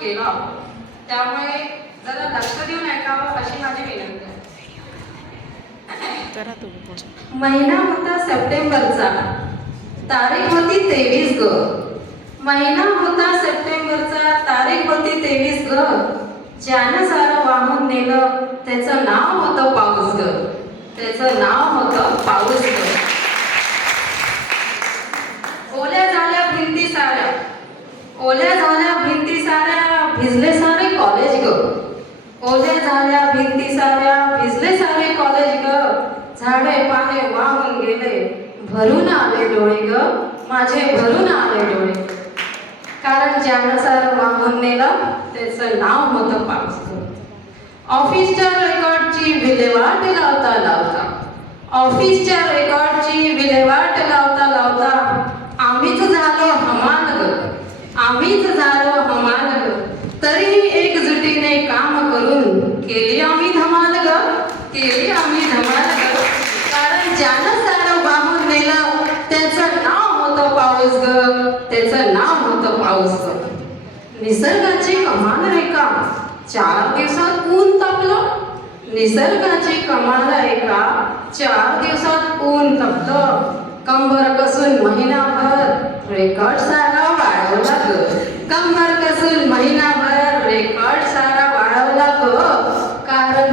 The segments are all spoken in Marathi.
गेलो त्यामुळे जरा लक्ष देऊन ऐकावं अशी माझी विनंती आहे. महिना होता सप्टेंबरचा. तारीख होती तेवीस ग. महिना होता सप्टेंबरचा तारीख होती तेवीस ग. ज्यानं सारं वाहून नेलं त्याचं नाव होतं पाऊस ग. त्याचं नाव होतं पाऊस ग. ओल्या झाल्या भिंती साऱ्या. ओल्या झाल्या भिंती भिजले सारे कॉलेज ग. ओले झाल्या भिंती साऱ्या भिजले सारे कॉलेज ग. झाडे पाने वाहून गेले. भरून आले डोळे ग. माझे भरून आले डोळे. कारण ज्यानं सारं वाहून नेलं त्याचं नाव होतं पाऊस ऑफिसच्या रेकॉर्डची विल्हेवाट लावता लावता. ऑफिसच्या रेकॉर्डची विल्हेवाट लावता लावता आम्हीच झालो हमान ग. आम्हीच झालो हमान ग तरीही एकजुटीने काम करून केली आम्ही धमाल ग. केली आम्ही धमाल ग. कारण ज्यानं सारं वाहून नेलं त्याचं नाव होतं पाऊस ग. त्याचं नाव होतं पाऊस ग. निसर्गाची कमाल आहे का? चार दिवसात ऊन तापलं? निसर्गाची कमाल आहे का? चार दिवसात ऊन तपलं. कंबर कसून महिनाभर रेकॉर्ड सारा वाढवला ग. कंबर कसून महिनाभर रेकॉर्ड सारा वाढवला ग.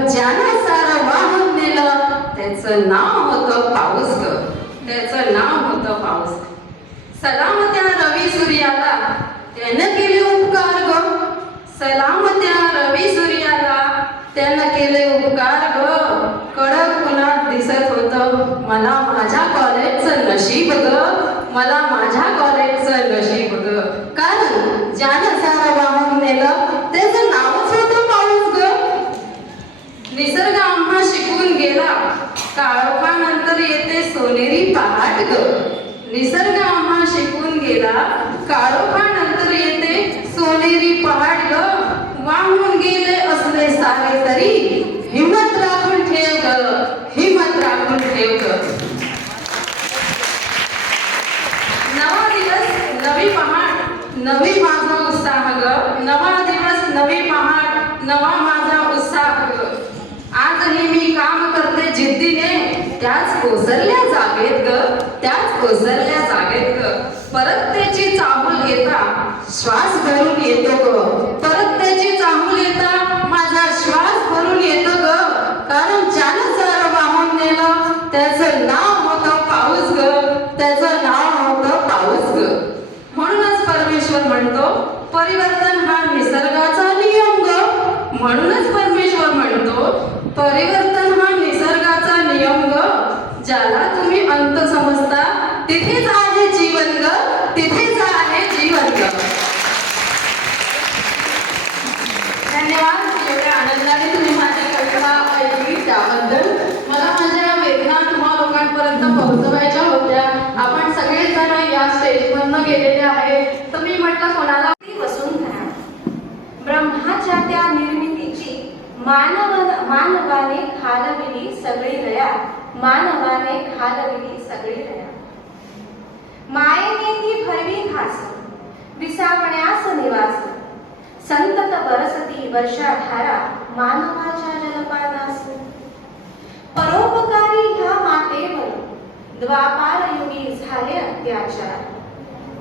ज्यानं सारं वाहून नेलं त्याचं नाव होतं पाऊस ग. त्याचं नाव होतं पाऊस सलाम त्या रवी सूर्याला त्यानं केले उपकार ग. सलाम त्या रवी सूर्याला त्यानं केले उपकार ग. कडक उन्हात दिसत होत मला माझ्या कॉलेजचं नशीब ग. मला माझ्या कॉलेजचं नशीब ग. कारण ज्यानं सारं वाहून नेलं त्याचं नाव निसर्ग आम्हा शिकवून गेला. काळोखानंतर येते सोनेरी पहाट ग. निसर्ग आम्हा शिकवून गेला. काळोखानंतर येते सोनेरी पहाट ग. वाहून गेले असले सारे तरी हिम्मत राखून ठेव ग. हिम्मत राखून ठेव ग. नवा दिवस नवी पहाट. नवी माझा उत्साह ग. नवा दिवस नवी पहाट. नवा माझा उत्साह ग आजही मी काम करते जिद्दीने. त्याच कोसरल्या जागेत ग त्याच कोसरल्या जागेत ग. परत त्याची चाहूल घेता श्वास भरून येतो ग परत त्याची चाहूल येता माझा श्वास भरून येतो ग कारण ज्यानं जर वाहून नेलं त्याचं नाव होतं पाऊस ग त्याचं नाव होतं पाऊस ग म्हणूनच परमेश्वर म्हणतो परिवर्तन हा निसर्गाचा नियम ग म्हणूनच परमेश्वर म्हणतो परिवर्तन हा निसर्गाचा नियम ग ज्याला तुम्ही अंत समजता तिथेच आहे जीवन ग तिथेच आहे जीवन ग धन्यवाद एवढ्या आनंदाने तुम्ही माझी कल्पना ऐकली त्याबद्दल मला माझ्या वेदना तुम्हा लोकांपर्यंत पोहोचवायच्या होत्या आपण सगळेच जण या स्टेजमधनं गेलेले आहे तर मी म्हटलं कोणाला ती वसुंधरा ब्रह्माच्या त्या मानव मानवाने खालविली सगळी दया. मानवाने खालविली सगळी दया. मायेने ती भरवी घास. विसावण्यास निवास. संतत बरसती वर्षाधारा मानवाच्या जलपानास परोपकारी ह्या मातेवर द्वापार युगी झाले अत्याचार.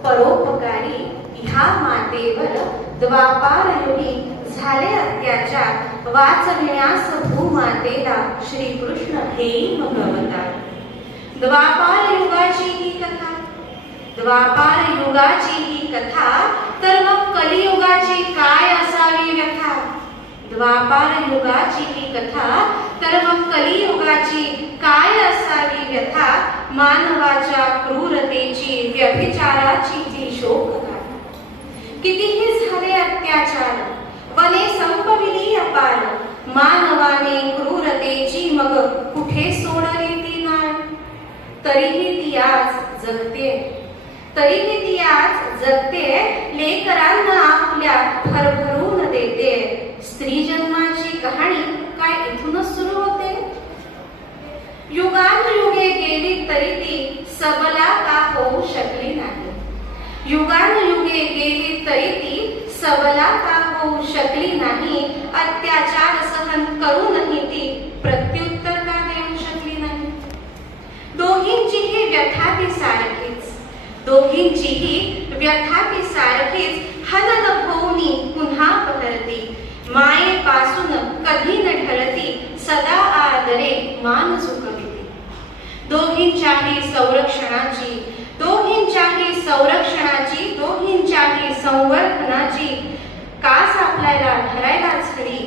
परोपकारी ह्या मातेवर द्वापार युगी झाले अत्याचार वाचविण्यास भूमातेला श्रीकृष्ण हे भगवता द्वापार युगाची ही कथा द्वापार युगाची ही कथा तर मग कलियुगाची काय असावी व्यथा? द्वापार युगाची ही कथा तर मग कलियुगाची काय असावी व्यथा? मानवाच्या क्रूरतेची व्यभिचाराची ती शोकगाथा कितीही झाले अत्याचार आले संपविली अपार. मानवाने क्रूरतेची मग कुठे सोडली ती नाळ तरीही ती आज जगते. तरीही ती आज जगते लेकरांना आपल्या भरभरून देते. स्त्री जन्माची कहाणी काय इथूनच सुरू होते? युगानुयुगे गेली तरी ती सबला का होऊ शकली नाही? युगानुयुगे गेली तरी ती सबला का होऊ शकली नाही अत्याचार सहन करूनही ती प्रत्युत्तर का देऊ शकली नाही? दोघींचीही व्यथा ती सारखीच दोघींचीही व्यथा ती सारखीच हनन होऊनी पुन्हा बहरती मायेपासून कधी न ढळती सदा आदरे मान झुकविते. दोघींच्याही संरक्षणाची दोघींच्याही संरक्षणाची दोघींच्याही संवर्धनाची धरायला धरायलाच हवी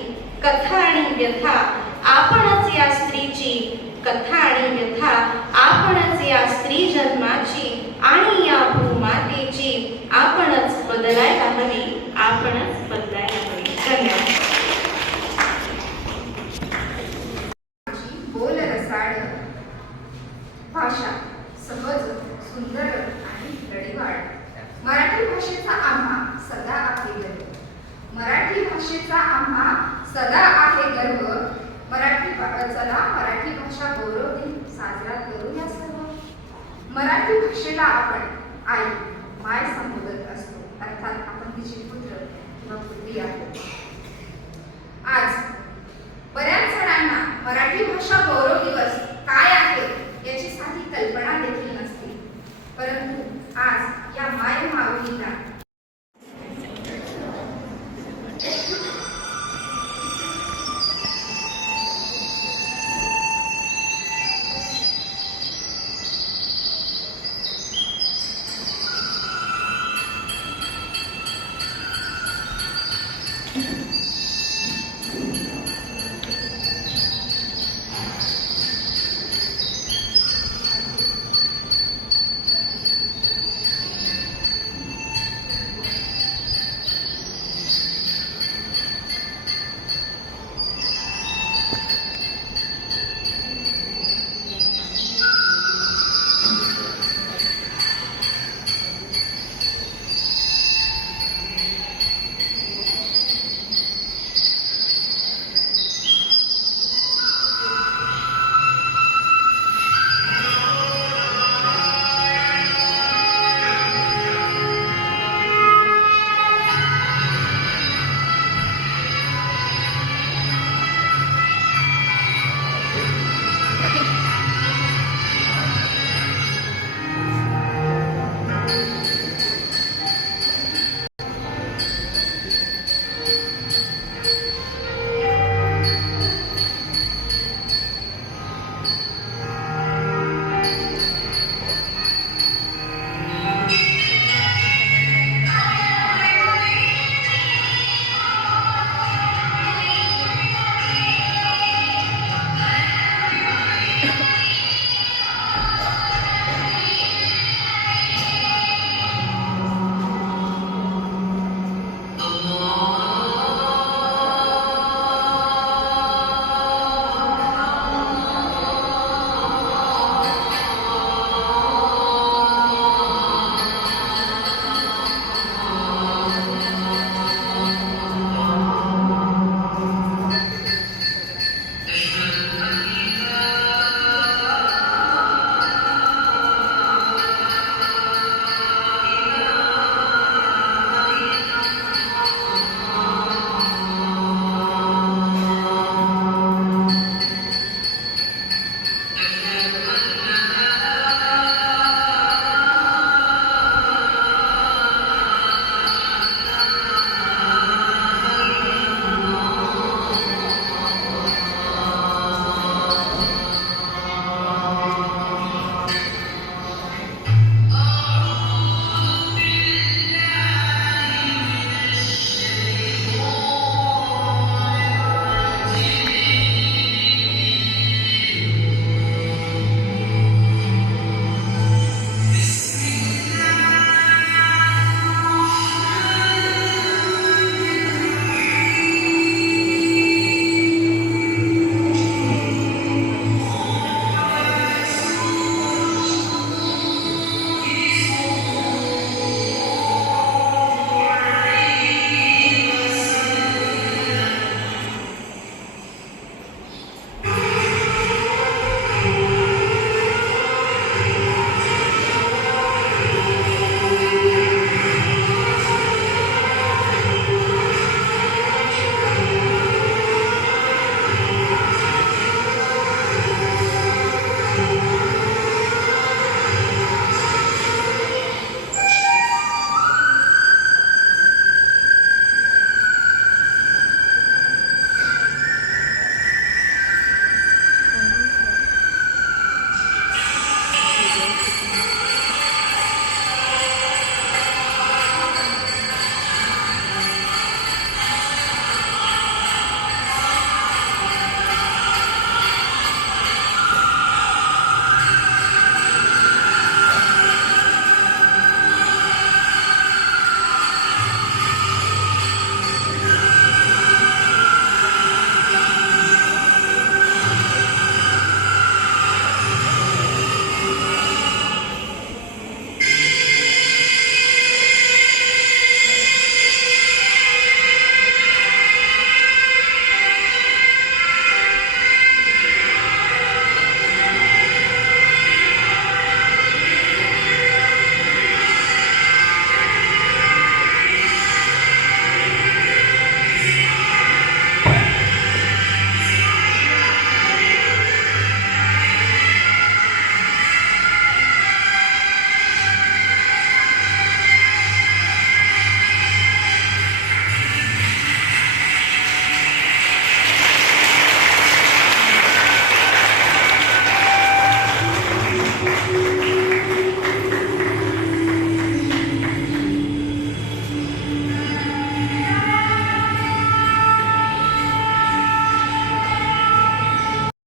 कथा आणि व्यथा आपणच या स्त्रीची कथा आणि व्यथा आपणच या स्त्री जन्माची आणि या भूमातेची आपणच बदलायला हवी आपणच बदलायला हवी धन्यवाद बोल रसाळ भाषा सहज सुंदर आणि रडीवाड मराठी भाषेचा आम्हा सदा आहे गर्व मराठी भाषेचा आम्हा सदा आहे गर्व मराठी भा- चला मराठी भाषा गौरव दिन साजरा करूया सर्व. मराठी भाषेला आपण आई माय संबोधत असतो. अर्थात आपण तिचे पुत्र किंवा पुत्री आहोत. आज बऱ्याच जणांना मराठी भाषा गौरव दिवस काय आहे याची साधी कल्पना देखील नसते. परंतु आज या माय माऊलीला